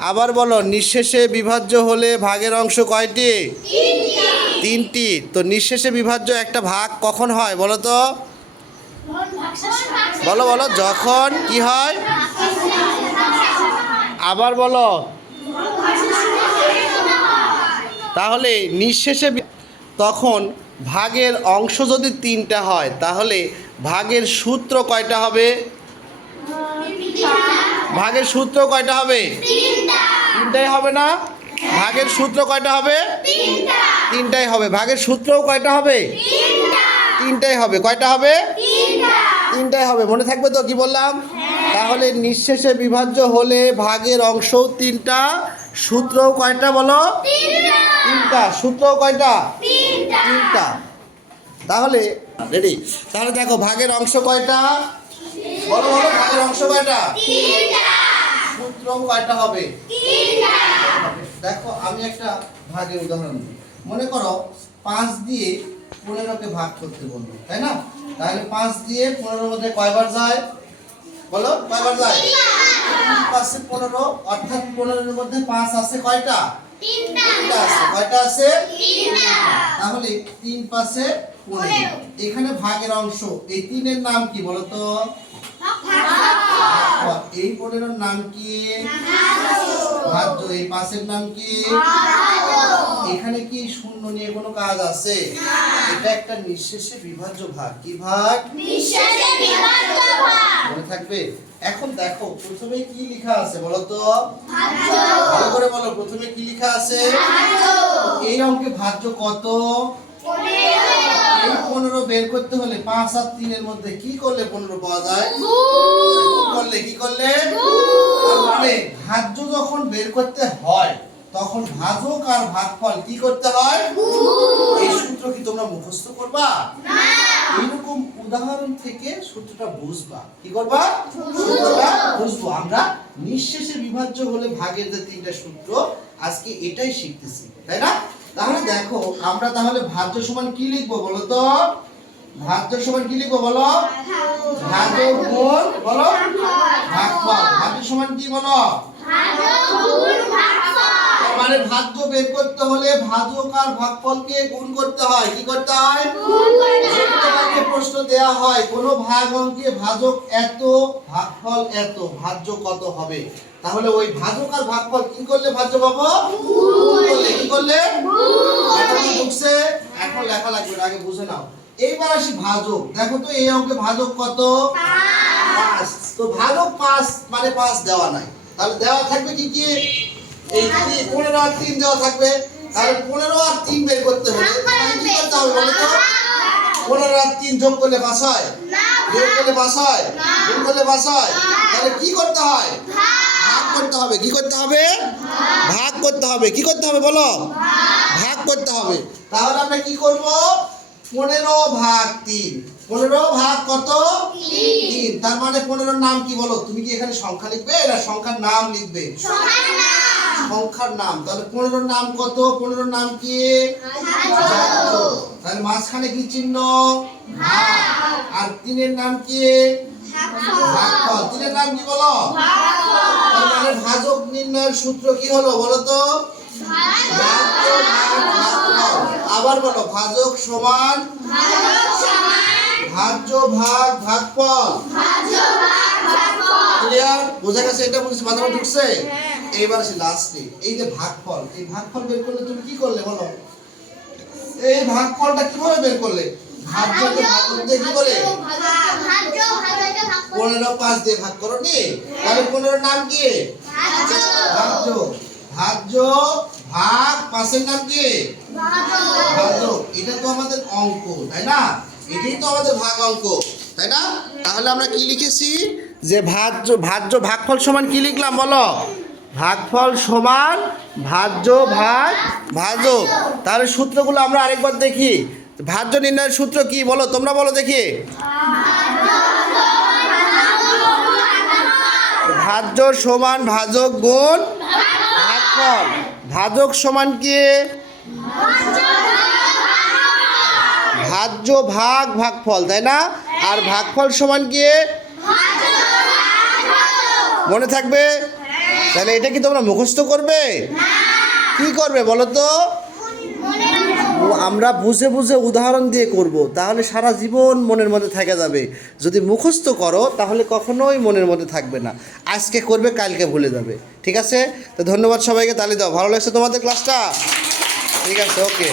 আবার বলো, নিঃশেষে বিভাজ্য হলে ভাগের অংশ কয়টি? তিনটি। তো নিঃশেষে বিভাজ্য একটা ভাগ কখন হয় বলো তো? বলো বলো, যখন কি হয়? আবার বলো। তাহলে নিঃশেষে তখন ভাগের অংশ যদি তিনটা হয়, তাহলে ভাগের সূত্র কয়টা হবে? ভাগের সূত্র কয়টা হবে? তিনটাই হবে না? ভাগের সূত্র কয়টা হবে? তিনটাই হবে। ভাগের সূত্রও কয়টা হবে? তিনটাই হবে। কয়টা হবে? তিনটাই হবে। মনে থাকবে তো কি বললাম? তাহলে নিঃশেষে বিভাজ্য হলে ভাগের অংশও তিনটা সূত্রও কয়টা বলো? তিনটা। সূত্রও কয়টা? তিনটা। তাহলে রেডি। তাহলে দেখো ভাগের অংশ কয়টা? বলো বলো ভাগের অংশ কয়টা? সূত্রও কয়টা হবে? দেখো আমি একটা ভাগের উদাহরণ দিই। মনে করো পাঁচ দিয়ে পনেরোকে ভাগ করতে বলব তাই না? তাহলে পাঁচ দিয়ে পনেরোর মধ্যে কয়বার যায়? বলো কয়বার যায়? পাঁচে পনেরো অর্থাৎ পনেরোর মধ্যে পাঁচ আছে কয়টা? তিনটা। আছে। কয়টা আছে? তাহলে তিন পাশে পনেরো। এখানে ভাগের অংশ এই তিনের নাম কি বলতো এই পনেরোর নাম কি? ভাজ্য এই পাশের নাম কি? এখানে কি শূন্য নিয়ে কোনো কাজ আছে? এটা একটা নিঃশেষে বিভাজ্য ভাগ। কি ভাগ? মনে থাকবে? এখন দেখো প্রথমে কি লেখা আছে বলো তো? ভালো করে বলো প্রথমে কি লেখা আছে? এই অঙ্কে ভাজ্য কত? এই পনেরো বের করতে হলে পাঁচ আর তিনের মধ্যে কি করলে পনেরো পাওয়া যায়? করলে কি করলে? মানে ভাজ্য যখন বের করতে হয় তখন ভাজক আর ভাগফল কি করতে হয়? এই সূত্র কি তোমরা মুখস্থ করবা? এইরকম উদাহরণ থেকে সূত্রটা বুঝবা। কি করবা? সূত্রটা বুঝব। আমরা নিঃশেষে বিভাজ্য হলে ভাগের যে তিনটা সূত্র আজকে এটাই শিখতেছি। তাই না? তাহলে দেখো আমরা তাহলে ভাজ্য সমান কি লিখব বলো তো? ভাজ্য সমান কি লিখব বলো? ভাজ্য গুণ বলো? ভাগফল। ভাজ্য সমান কি বলো? মানে ভাজ্য বের করতে হলে ভাজক আর ভাগফলকে গুণ করতে হয়। কি করতে হয়? প্রশ্ন দেয়া হয় কোন ভাগ অঙ্কে ভাজক এত ভাগফল এত ভাজ্য কত হবে? তাহলে ওই ভাজক আর ভাগফল কি করলে ভাজ্য পাবো? গুণ করলে কি করলে? ঢুকছে এখন লেখা লাগবে আগে বুঝে নাও। এইবার আসি ভাজক। দেখো তো এই অঙ্কে ভাজক কত? পাঁচ। তো ভাজক পাঁচ মানে পাঁচ দেওয়া নাই। তাহলে দেওয়া থাকবে কি কি? এই পনেরো আর তিন দেওয়া থাকবে তাহলে পনেরো আর তিন বের করতে হবে। কি করতে হবে বলো তো? পনেরো আর তিন যোগ করলে পাস হয়। যোগ করলে পাস হয়। গুণ করলে পাস হয়। তাহলে কি করতে হয়? ভাগ। করতে হবে। কি করতে হবে? ভাগ। করতে হবে। কি করতে হবে বলো? ভাগ। করতে হবে। তাহলে আমরা কি করব? পনেরো ভাগ তিন। পনেরো ভাগ কত? তিন। তার মানে পনেরোর নাম কি বলো? তুমি কি এখানে সংখ্যা লিখবে না সংখ্যার নাম লিখবে? সংখ্যার নাম। তাহলে পনেরোর নাম কত? পনেরোর নাম কি? তাহলে মাঝখানে কি চিহ্ন? আর তিনের নাম কি? ভাগফল। তিনের নাম কি বলো? মানে ভাজক নির্ণয়ের সূত্র কি হলো বলো তো। আবার বলো ভাজক সমান? ভাজ্য ভাগ ভাগফল। ক্লিয়ার বোঝা গেছে? এটা বুঝছি। মাথা ঢুকছে? এইবার আসি লাস্টে এই যে ভাগফল, এই ভাগফল বের করলে তুমি কি করলে বলো? এই ভাগফলটা কীভাবে বের করলে? ভাজ্যকে ভাগ দিয়ে কি করে? পনেরো পাঁচ দিয়ে ভাগ করো নি। তাহলে পনেরোর নাম কি? ভাজ্য। ভাজ্য ভাগ পাঁচের নাম কি? ভাজ্য। এটা তো আমাদের অঙ্ক, তাই না? এটাই তো আমাদের ভাগ অঙ্ক, তাই না? তাহলে আমরা কি লিখেছি? যে ভাজ্য ভাজ্য ভাগফল সমান কি লিখলাম বলো? ভাগফল সমান ভাজ্য ভাগ ভাজক তাহলে সূত্রগুলো আমরা আরেকবার দেখি। ভাজ্য নির্ণয়ের সূত্র কি? বলো, তোমরা বলো দেখি। ভাজ্য সমান ভাজক গুণ ভাগফল। ভাজক সমান কি? ভাজ্য ভাগ ভাগফল, তাই না? আর ভাগফল সমান কি? মনে থাকবে? তাহলে এটা কি তোমরা মুখস্থ করবে? কি করবে বলো তো? আমরা বুঝে বুঝে উদাহরণ দিয়ে করব, তাহলে সারা জীবন মনের মধ্যে থেকে যাবে। যদি মুখস্থ করো, তাহলে কখনোই মনের মধ্যে থাকবে না। আজকে করবে, কালকে ভুলে যাবে। ঠিক আছে? তো ধন্যবাদ সবাইকে, তালি দাও। ভালো লাগছে তোমাদের ক্লাসটা ঠিক আছে ওকে